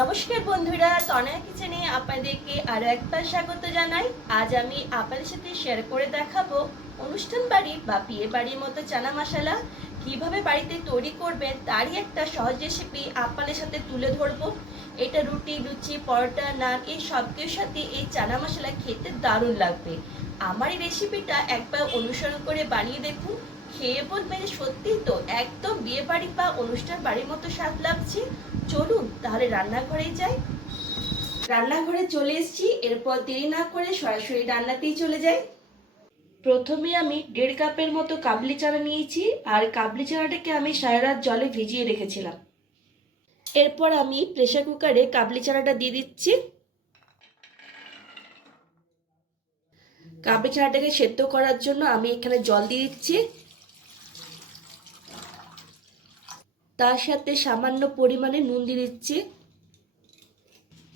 নমস্কার বন্ধুরা, তনয়া কিচেনে আপনাদেরকে আরও একবার স্বাগত জানাই। আজ আমি আপনাদের সাথে শেয়ার করে দেখাবো অনুষ্ঠান বাড়ি বা বিয়ে বাড়ির মতো চানা মশলা। কীভাবে বাড়িতে তৈরি করবেন তারই একটা সহজ রেসিপি আপনাদের সাথে তুলে ধরবো। এটা রুটি, লুচি, পরোটা, নান, এই সব কিছুর সাথে এই চানা মশলা খেতে দারুণ লাগবে। আমার এই রেসিপিটা একবার অনুসরণ করে বানিয়ে দেখুন। খেয়ে বলবেন সত্যি তো একদম বিয়ে বাড়ি বা অনুষ্ঠান বাড়ির মতো স্বাদ লাগছে। চলুন তাহলে রান্নাঘরে যাই। রান্নাঘরে চলে এসেছি, এরপর দেরি না করে সরাসরি রান্নাতেই চলে যাই। প্রথমে আমি দেড় কাপের মতো কাবলি চানা নিয়েছি, আর কাবলি চানাটাকে আমি সারা রাত জলে ভিজিয়ে রেখেছিলাম। এরপর আমি প্রেসার কুকারে কাবলি চানাটা দিয়ে দিচ্ছি। কাবলি চানাটাকে সেদ্ধ করার জন্য আমি এখানে জল দিয়ে দিচ্ছি। তার সাথে সামান্য পরিমাণে নুন দিয়ে দিচ্ছি।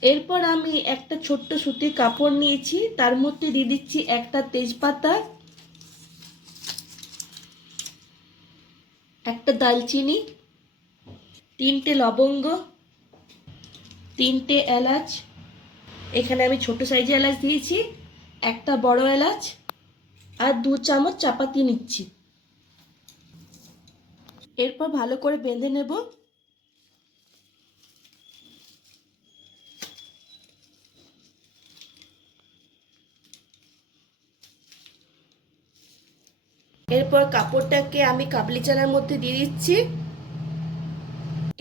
এরপর আমি একটা ছোট্ট সুতির কাপড় নিয়েছি, তার মধ্যে দিয়ে দিচ্ছি একটা তেজপাতা, একটা দালচিনি, তিনটে লবঙ্গ, তিনটে এলাচ, এখানে আমি ছোট সাইজের এলাচ দিয়েছি, একটা বড় এলাচ, আর দু চামচ চাপাতি নিচ্ছি। এরপর ভালো করে বেঁধে নেব। এরপর কাপড়টাকে আমি কাবলি চানার মধ্যে দিয়ে দিচ্ছি।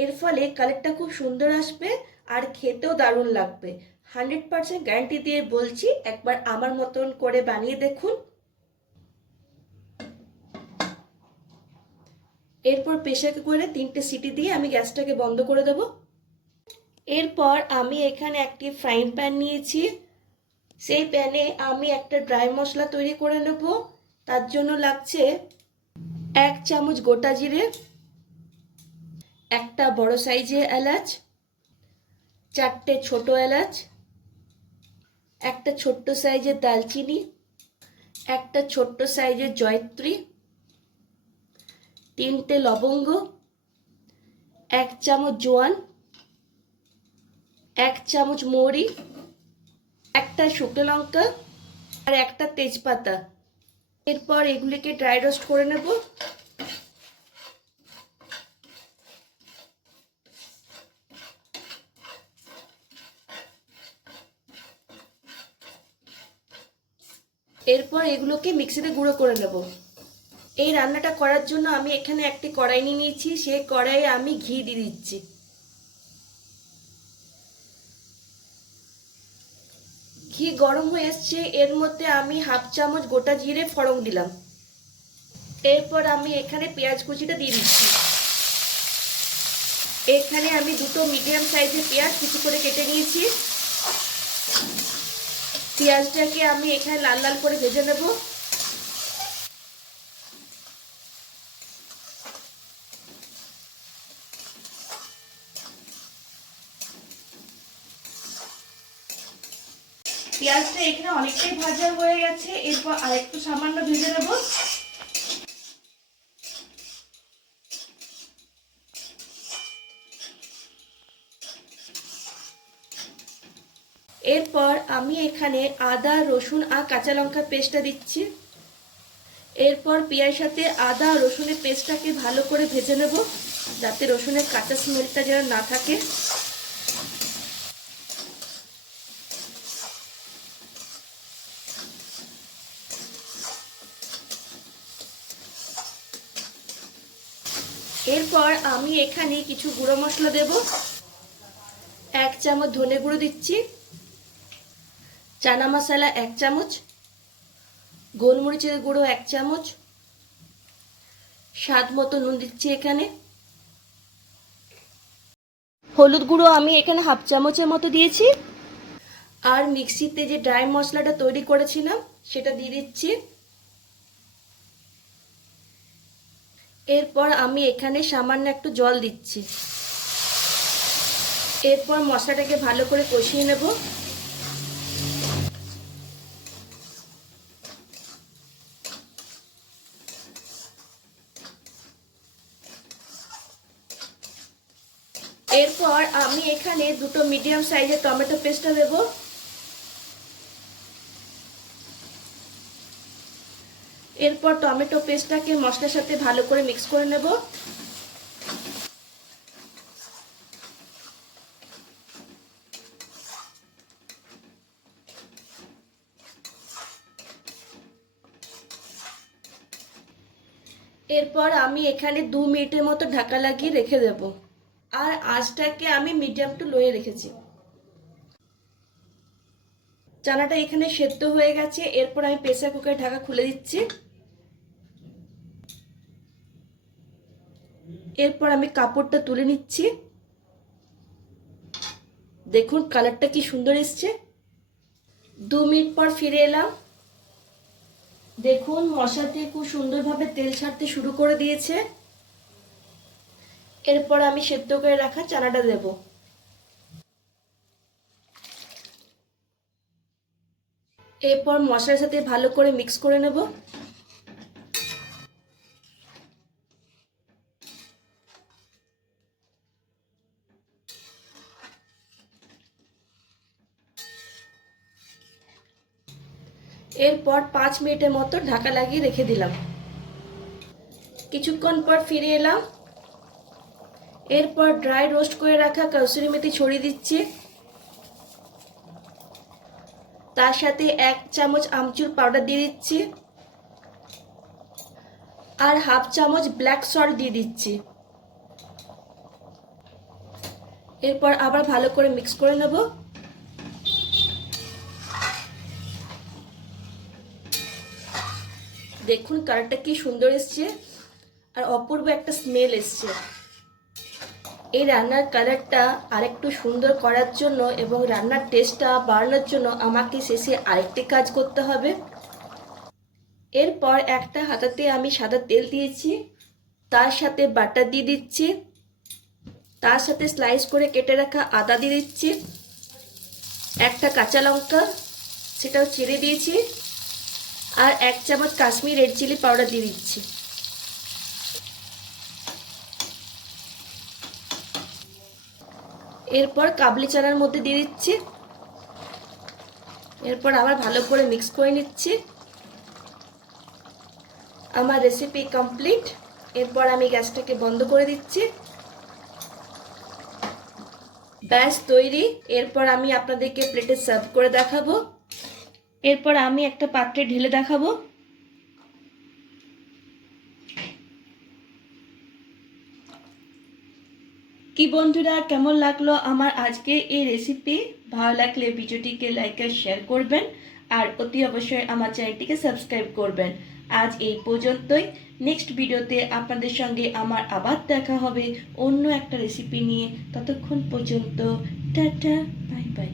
এর ফলে কালারটা খুব সুন্দর আসবে আর খেতেও দারুণ লাগবে। হান্ড্রেড পার্সেন্ট গ্যারান্টি দিয়ে বলছি, একবার আমার মতন করে বানিয়ে দেখুন। এরপর প্রেশার কুকারে তিনটে সিটি দিয়ে আমি গ্যাসটাকে বন্ধ করে দেব। এরপর আমি এখানে একটি ফ্রাইং প্যান নিয়েছি। সেই প্যানে আমি একটা ড্রাই মশলা তৈরি করে নেব। তার জন্য লাগছে এক চামচ গোটা জিরে, একটা বড় সাইজের এলাচ, চারটে ছোট এলাচ, একটা ছোট্ট সাইজের দালচিনি, একটা ছোট্ট সাইজের জয়ত্রী তিনটে লবঙ্গ, এক চামচ জোয়ান, এক চামচ মৌরি, একটা শুকনো লঙ্কা আর একটা তেজপাতা। এরপর এগুলিকে ড্রাই রোস্ট করে নেব। এরপর এগুলোকে মিক্সিতে গুঁড়ো করে নেব। এই রান্নাটা করার জন্য আমি এখানে একটি কড়াই নিয়ে নিয়েছি, সেই কড়াইয়ে আমি ঘি দিয়ে দিচ্ছি। ঘি গরম হয়ে এসছে, এর মধ্যে আমি হাফ চামচ গোটা জিরে ফড়ং দিলাম। এরপর আমি এখানে পেঁয়াজ কুচিটা দিয়ে দিচ্ছি। এখানে আমি দুটো মিডিয়াম সাইজের পেঁয়াজ কিছু করে কেটে নিয়েছি। পেঁয়াজটাকে আমি এখানে লাল লাল করে ভেজে নেব। পেঁয়াজটা এখানে অনেকটাই ভাজা হয়ে গেছে। এরপর আরেকটু সামান্য ভেজে নেব। এরপর আমি এখানে আদা, রসুন আর কাঁচা লঙ্কার পেস্টটা দিচ্ছি। এরপর পেঁয়াজ সাথে আদা রসুনের পেস্টটাকে ভালো করে ভেজে নেব, যাতে রসুনের কাঁচা স্মেলটা যেন না থাকে। এরপর আমি এখানে কিছু গুঁড়ো মশলা দেব। এক চামচ ধনে গুঁড়ো দিচ্ছি। চানা মশলা এক চামচ। গোলমরিচের গুঁড়ো এক চামচ। স্বাদ মতো নুন দিচ্ছি এখানে। হলুদ গুঁড়ো আমি এখানে হাফ চামচের মতো দিয়েছি। আর মিক্সিতে যে ড্রাই মশলাটা তৈরি করেছিলাম, সেটা দিয়ে দিচ্ছি। এরপর আমি এখানে সামান্য একটু জল দিচ্ছি। এরপর মশলাটাকে ভালো করে কষিয়ে নেব। এরপর আমি এখানে দুটো মিডিয়াম সাইজের টমেটো পেস্টটা দেবো। এরপর টমেটো পেস্টটাকে মশলার সাথে ভালো করে মিক্স করে নেব। এরপর আমি এখানে দু মিনিটের মতো ঢাকা লাগিয়ে রেখে দেব। আর আঁচটাকে আমি মিডিয়াম টু লোয়ে রেখেছি। চানাটা এখানে সেদ্ধ হয়ে গেছে। এরপর আমি প্রেসার কুকারে ঢাকা খুলে দিচ্ছি। এরপর আমি কাপড়টা তুলে নিচ্ছি। দেখুন, কালারটা কি সুন্দর এসছে। দু মিনিট পর ফিরে এলাম। দেখুন মশাতে খুব সুন্দরভাবে তেল ছাড়তে শুরু করে দিয়েছে। এরপর আমি সেদ্ধ করে রাখা চানাটা দেব। এরপর মশলার সাথে ভালো করে মিক্স করে নেব। এরপর পাঁচ মিনিটের মতো ঢাকা লাগিয়ে রেখে দিলাম। কিছুক্ষণ পর ফিরে এলাম। এরপর ড্রাই রোস্ট করে রাখা কসুরি মেথি ছড়িয়ে দিচ্ছি। তার সাথে এক চামচ আমচুর পাউডার দিয়ে দিচ্ছি। আর হাফ চামচ ব্ল্যাক সল্ট দিয়ে দিচ্ছি। এরপর আবার ভালো করে মিক্স করে নেব। দেখুন কালারটা কি সুন্দর এসছে। আর অপূর্ব একটা স্মেল এসছে। এই রান্নার কালারটা আরেকটু সুন্দর করার জন্য এবং রান্নার টেস্টটা বাড়ানোর জন্য আমাকে শেষে আরেকটি কাজ করতে হবে। এরপর একটা হাতাতে আমি সাদা তেল দিয়েছি, তার সাথে বাটার দিয়ে দিচ্ছি, তার সাথে স্লাইস করে কেটে রাখা আদা দিয়ে দিচ্ছি, একটা কাঁচা লঙ্কা, সেটাও ছেড়ে দিয়েছি। আর এক চামচ কাশ্মীর রেড চিলি পাউডার দিয়ে দিচ্ছি। এরপর কাবলি চানার মধ্যে দিয়ে দিচ্ছি। এরপর আবার ভালো করে মিক্স করে নিচ্ছি। আমার রেসিপি কমপ্লিট এরপর আমি গ্যাসটাকে বন্ধ করে দিচ্ছি। ব্যাস, তৈরি। এরপর আমি আপনাদেরকে প্লেটে সার্ভ করে দেখাবো। এরপর আমি একটা পাত্রে ঢেলে দেখাবো। কি বন্ধুরা, কেমন লাগল আমার আজকে এই রেসিপি ভালো লাগলে ভিডিওটিকে লাইক আর শেয়ার করবেন আর অতি অবশ্যই আমার চ্যানেলটিকে সাবস্ক্রাইব করবেন। আজ এই পর্যন্তই। নেক্সট ভিডিওতে আপনাদের সঙ্গে আমার আবার দেখা হবে অন্য একটা রেসিপি নিয়ে। ততক্ষণ পর্যন্ত, টাটা বাই বাই